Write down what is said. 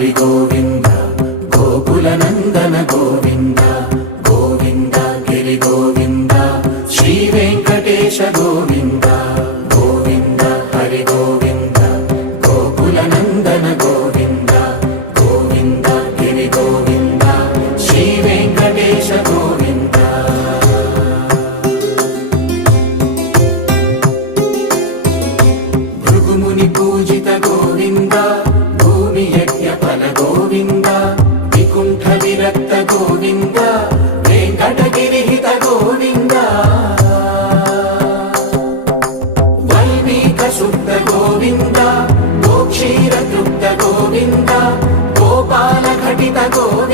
హరి గోవింద గోకుల నందన గోవింద గోవింద గిరి గోవింద శ్రీ వెంకటేశ గోవింద గోవింద హరి గోవింద గోకుల నందన గోవింద గోవింద గిరి గోవింద శ్రీ వెంకటేశ గోవింద భృగుముని పూజిత గోవింద భూమి యజ్ఞ ఫల గోవింద వికుంఠ విరక్త గోవింద వెంకటగిరిహిత గోవింద వైదిక శుద్ధ గోవింద గోక్షీర తృప్త గోవింద గోపాల ఘటిత గోవింద